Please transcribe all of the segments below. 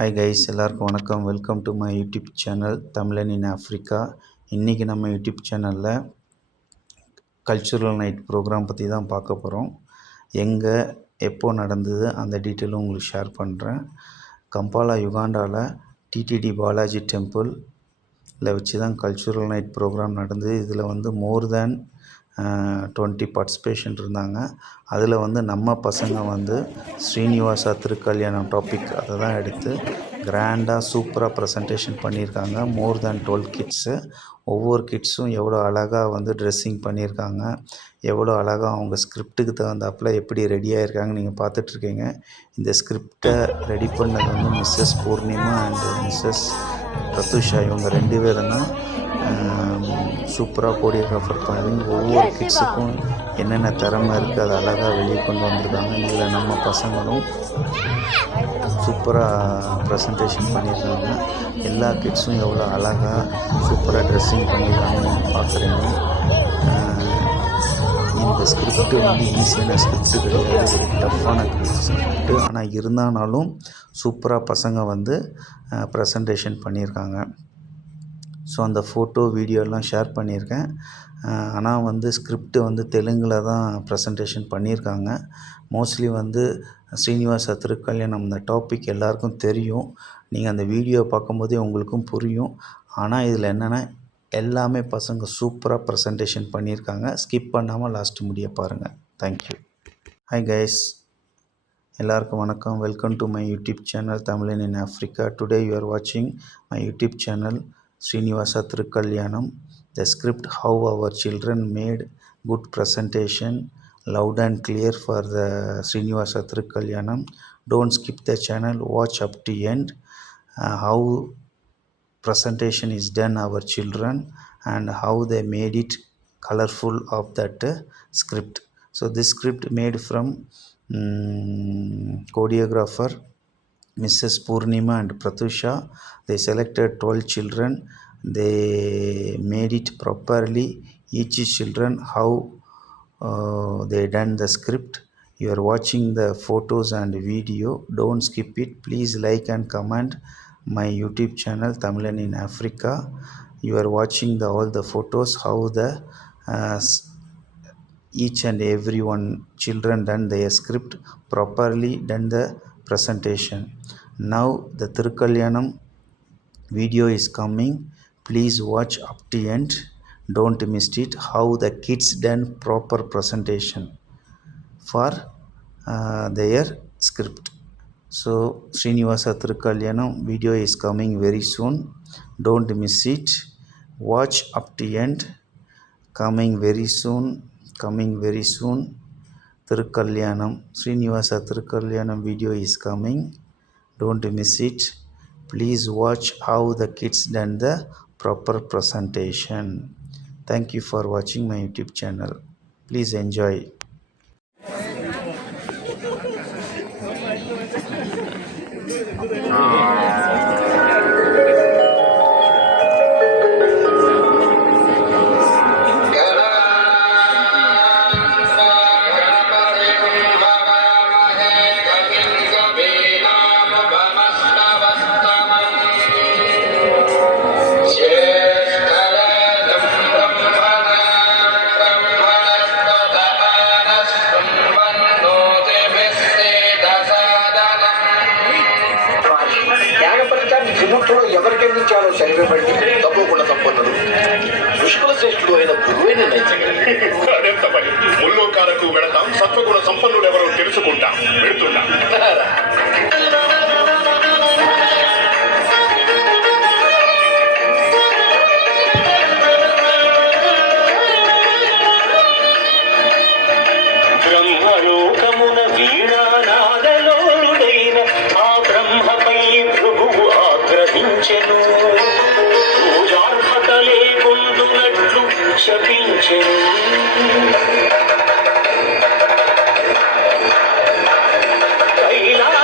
Hi guys, எல்லாருக்கும் வணக்கம். Welcome to my YouTube channel Tamizhan in Africa. இன்றைக்கி நம்ம யூடியூப் சேனலில் கல்ச்சுரல் நைட் ப்ரோக்ராம் பற்றி தான் பார்க்க போகிறோம். எங்கே எப்போ நடந்தது அந்த டீட்டெயிலும் உங்களுக்கு ஷேர் பண்ணுறேன். கம்பாலா யுகாண்டாவில் டிடிடி பாலாஜி டெம்பிளில் வச்சு தான் கல்ச்சுரல் நைட் ப்ரோக்ராம் நடந்தது. இதில் மோர் தேன் 20 பார்ட்டிசிபேஷன் இருந்தாங்க. அதில் நம்ம பசங்க ஸ்ரீனிவாசா திருக்கல்யாணம் டாபிக் அதை தான் எடுத்து கிராண்டாக சூப்பராக ப்ரெசன்டேஷன் பண்ணியிருக்காங்க. மோர் தேன் 12 கிட்ஸு. ஒவ்வொரு கிட்ஸும் எவ்வளோ அழகாக ட்ரெஸ்ஸிங் பண்ணியிருக்காங்க, எவ்வளோ அழகாக அவங்க ஸ்கிரிப்டுக்கு தகுந்தாப்பில் எப்படி ரெடியாக இருக்காங்க நீங்கள் பார்த்துட்ருக்கீங்க. இந்த ஸ்கிரிப்டை ரெடி பண்ணது மிஸ்ஸஸ் பூர்ணிமா அண்ட் மிஸ்ஸஸ் பிரத்துஷா. இவங்க 2 பேரும் தான் சூப்பராக கோரியோகிராஃபர் பண்ணி ஒவ்வொரு கிட்ஸுக்கும் என்னென்ன திறமை இருக்குது அதை அழகாக வெளியே கொண்டு வந்திருக்காங்க. இதில் நம்ம பசங்களும் சூப்பராக ப்ரெசன்டேஷன் பண்ணியிருக்காங்க. எல்லா கிட்ஸும் எவ்வளோ அழகாக சூப்பராக ட்ரெஸ்ஸிங் பண்ணியிருக்காங்க நீங்கள் பார்க்குறீங்க. இந்த ஸ்கிரிப்டு ஈஸியான ஸ்கிரிப்டு கிடையாது, ஒரு டஃப்பான ஸ்கிரிப்டு. ஆனால் இருந்தாலும் சூப்பராக பசங்க ப்ரெசன்டேஷன் பண்ணியிருக்காங்க. ஸோ அந்த ஃபோட்டோ வீடியோலாம் ஷேர் பண்ணியிருக்கேன். ஆனால் ஸ்கிரிப்டு தெலுங்கில் தான் ப்ரெசன்டேஷன் பண்ணியிருக்காங்க. மோஸ்ட்லி ஸ்ரீனிவாச திருக்கல்யாணம் அந்த டாபிக் எல்லாருக்கும் தெரியும். நீங்கள் அந்த வீடியோ பார்க்கும்போதே உங்களுக்கும் புரியும். ஆனால் இதில் என்னென்னா எல்லாமே பசங்க சூப்பராக ப்ரெசன்டேஷன் பண்ணியிருக்காங்க. ஸ்கிப் பண்ணாமல் லாஸ்ட் முடிய பாருங்கள். தேங்க்யூ. ஹாய் கைஸ், எல்லாருக்கும் வணக்கம். Welcome to my YouTube channel Tamizhan in Africa. Today you are வாட்சிங் my YouTube channel Srinivasa Thirukalyanam. The script, how our children made good presentation, loud and clear for the Srinivasa Thirukalyanam. Don't skip the channel, watch up to end. How presentation is done our children and how they made it colorful of that script. So this script made from choreographer Mrs. Purnima and Pratusha. They selected 12 children. They made it properly. Each children how they done the script. You are watching the photos and video. Don't skip it. Please like and comment my YouTube channel Tamilan in Africa. You are watching all the photos how the each and every one children done their script properly, done the presentation. Now the Thirukalyanam video is coming. Please watch up to end. Don't miss it. How the kids done proper presentation for their script. So Srinivasa Thirukalyanam video is coming very soon. Don't miss it. Watch up to end. Coming very soon. Thirukalyanam, Srinivasa Thirukalyanam video is coming. Don't miss it. Please watch how the kids done the proper presentation. Thank you for watching my YouTube channel. Please enjoy. ఎవరికి అందించాలో శరీరం బట్టి తప్పకుండా సంపన్నుడు పుష్కల శ్రేష్ఠుడు అయిన గురువైన అదెంత పని. ముల్లోకాలకు వెళతాం, సత్వగుణ సంపన్నుడు ఎవరో తెలుసుకుంటాం. వెళుతున్నా బ్రహ్మలోకమున వీణానాదలోలుడైన ఆ బ్రహ్మపై ప్రభువు ఆగ్రహించెను. పూజార్హత లేకుండునట్లు శపించెను. కైలాస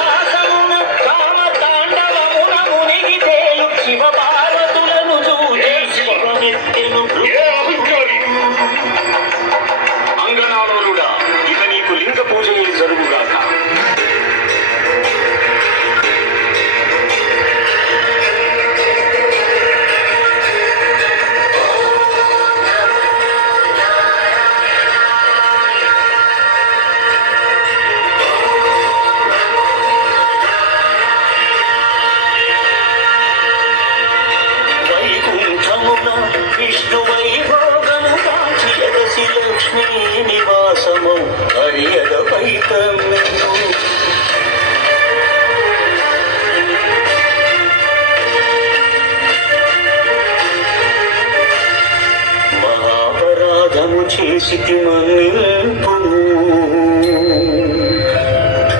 చేసితి మన్నింపుము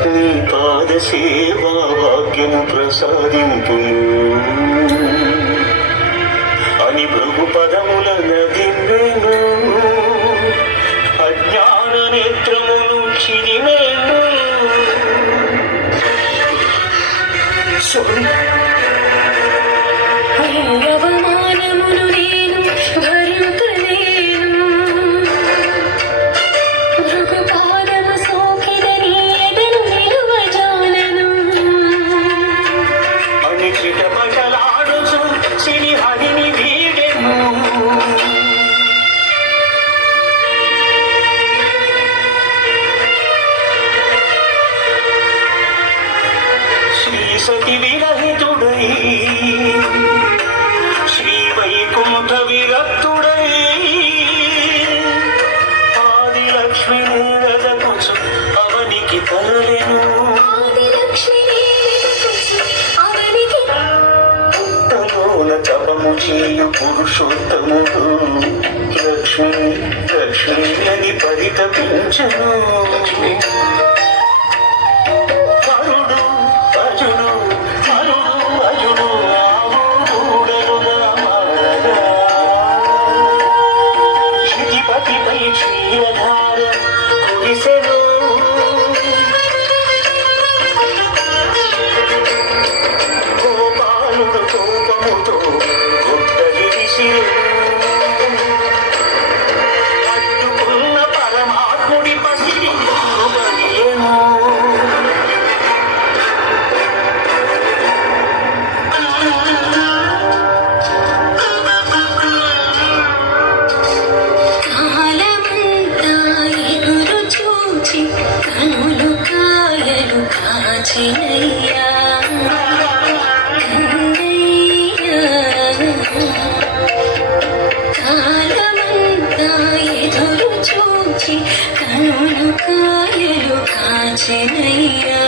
నీ పాద సేవా భాగ్యము ప్రసాదింపుము అని భృగు పదముల నదింబెను అజ్ఞాన నేత్రమును చిరిమేను అవమానమును నేను భరింపలేను మృగపాదము సోకిదని ఎదను నిలువజాలను అని చిటపటలాడుచు సిరి హరిని వీడెను శ్రీ సతి విరహితుడై శ్రీ వైకుంఠ విరక్తుడై ఆది లక్ష్మి నిరదపుచు అవనికి తరలెను ఆదిలక్ష్మి అవనికి తలోన తపము చేయు పురుషోత్తముడు లక్ష్మి లక్ష్మి అని పరితపించను హరుడు అజుడు హరుడు అజుడు ఆవుడలుగా మారగా క్షితిపతిపై క్షీరధార కురిసెను గోపాలుడు కోపముతో గుట్టలి విసిరెను పట్టుకున్న పరమాత్ముడి పసిడి బలియెను కాలమంతా ఎదురు చూచి కనులు కాయలు కాచినయ్యా కన్నయ్యా కాలమంతా ఎదురు చూచి కనులు కాయలు కాచినయ్యా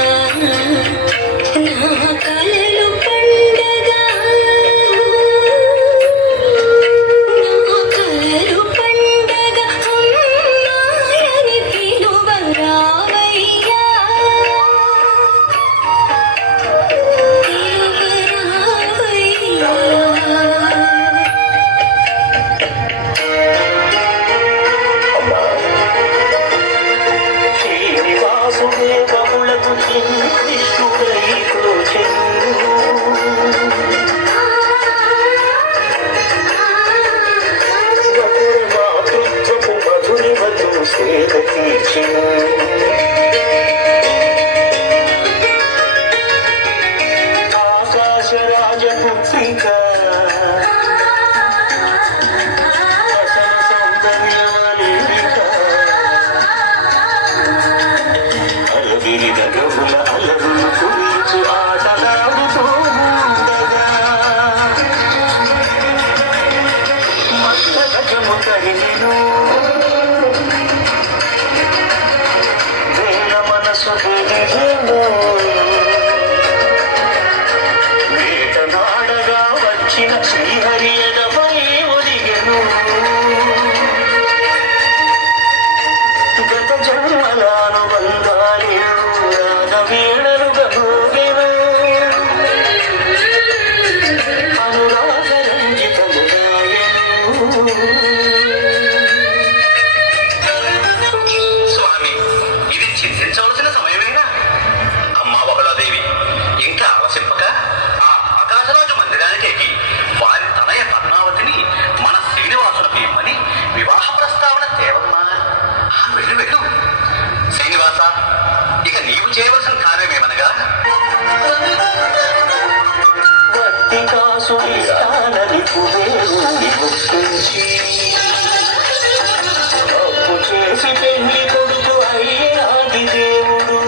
నా కలలు పండగా నా కలలు పండగ అమ్మాయని పిలువరావయ్యా శ్రీనివాసుదేవములకు కృష్ణుడై తోచెను మాతృత్వపు మధుని వధు సేద తీర్చెను ఆకాశ రాజపుత్రిక అసలు సౌందర్యవలేరిక అలవిరి గగముల అలరులు కురిచు ఆటలాడుతూ ఉండగా మస్తకము కరిగెను వేల మనసు పెరిగెను వేటనాడగా వచ్చిన శ్రీహరి ఎడపై ఒదిగెను గత జన్మలాను బంధాలేను రాగవీణలుగా మోగెను స్వామి ఇది చింతించవలసిన సమయమేనా అమ్మా బహుళాదేవి ఇంకా ఆలసింపక ఆ ఆకాశరాజు మందిరానికి ఎక్కి వారి తనయ పద్మావతిని మన శ్రీనివాసులకు ఇమ్మని వివాహ ప్రస్తావన తేవమ్మా వెళ్ళు వెళ్ళు శ్రీనివాస ఇక నీవు చేయవలసిన కార్యమేమనగా వత్తికాసుడి స్థానని కుబేరుని గుర్తించి అప్పు చేసి పెళ్లి కొడుకు అయ్యే ఆది దేవుడు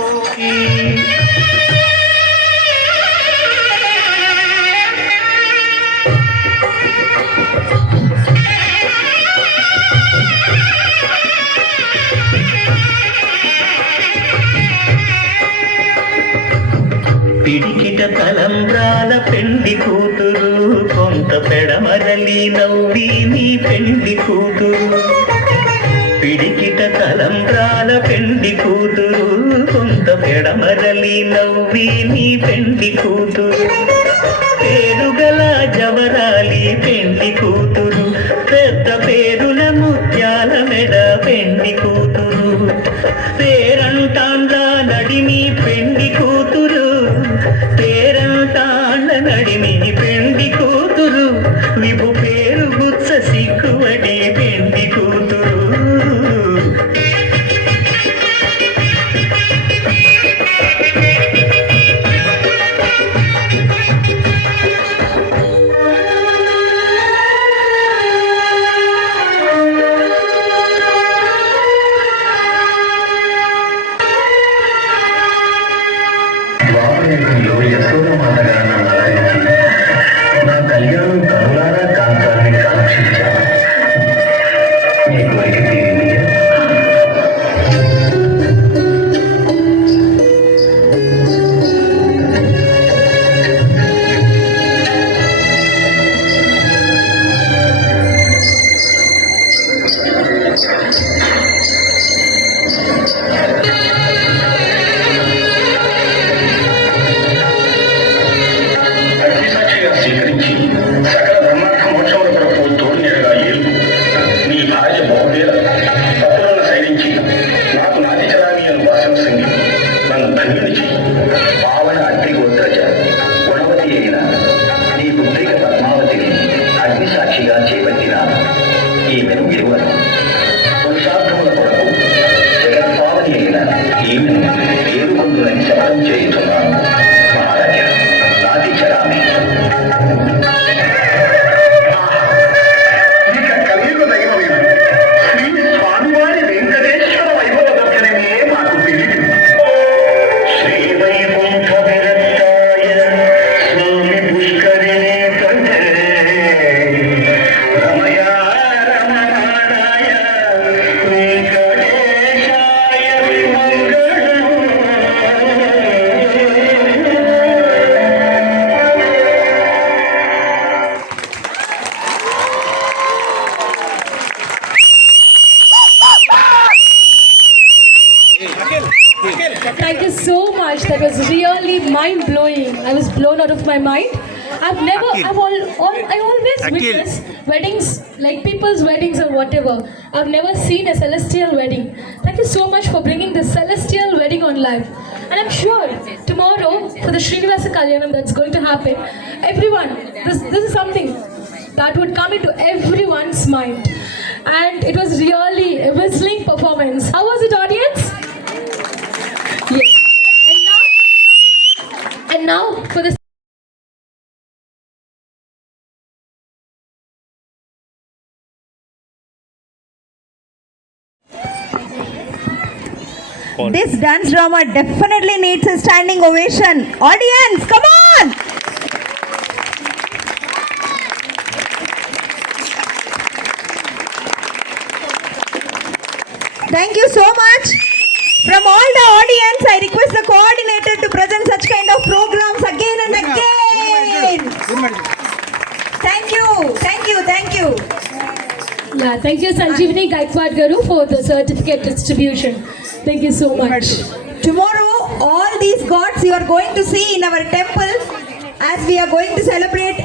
పిడికిట తలంబ్రాల పెండి కూతురు కొంత పెడమరలి నవ్వి నీ పెండి కూతురు పిడికిట తలంబ్రాల పెండి కూతురు కొంత పెడమరలి నవ్వి నీ పెండి కూతురు పేరుగల జవరాలి పెండి కూతురు పెద్ద పేరుల ముత్యాల మెడ పెండి కూతురు పేరంటాండ్ల నడిమి పెండి కూతురు పేరంటాండ్ల నడిమి పెండి కూతురు విభు పేరు గుచ్చ సిక్కువడి పెండి కూతురు ద్వారకంలో యశోదమాత గారు నన్ను ఆరాధించి నా కళ్యాణం కనులారా కాంతాన్ని కాంక్షించాను నీ కోరిక తీరింది అగ్నిసాక్షిగా స్వీకరించి సకల ధర్మార్థ మోక్షముల కొరకు తోడునీడగా ఏలుగు నీ భార్య బహుదేల తప్పులను సైరించి నాకు నాటి చరామి అని వాసన సంగి నన్ను ధన్యుని చెయ్యి పావన అగ్ని గోత్రజ గుణవతి అయిన నీ పుత్రిక పద్మావతిని అగ్నిసాక్షిగా చేపట్టినాను ఈమెను విలువను పురుషార్థముల కొరకు జగత్పావని అయిన ఈమెను ఏరుకొందులని శపథం చేయుతున్నాను మహారాజా నాటి చరామి ఇక కలియుగ దైవమైన శ్రీ స్వామివారి వెంకటేశ్వర వైభవ దర్శనమే మాకు తెలియదు శ్రీ వైకుంఠ విరక్తాయ స్వామి పుష్కరిణి కంఠే రమయ రమణాయ వెంకటేశాయ మంగళం Thank you so much. That was really mind blowing. I was blown out of my mind. I always witness weddings, like people's weddings or whatever. I've never seen a celestial wedding. Thank you so much for bringing this celestial wedding on live. And I'm sure tomorrow for the Srinivasa Kalyanam that's going to happen, everyone, this is something that would come into everyone's mind. And it was really a whistling performance. How was it, audience? Yes. And now for the This dance drama definitely needs a standing ovation. Audience, come on! Thank you so much. From all the audience, I request the coordinator to present such kind of programs again and again. Thank you, thank you, thank you. Yeah, thank you Sanjeevani Gaikwad Garu for the certificate distribution. Thank you so much. Tomorrow, all these gods you are going to see in our temple as we are going to celebrate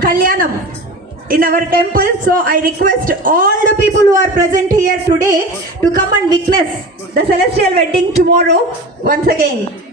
Kalyanam in our temple. So I request all the people who are present here today to come and witness the celestial wedding tomorrow once again.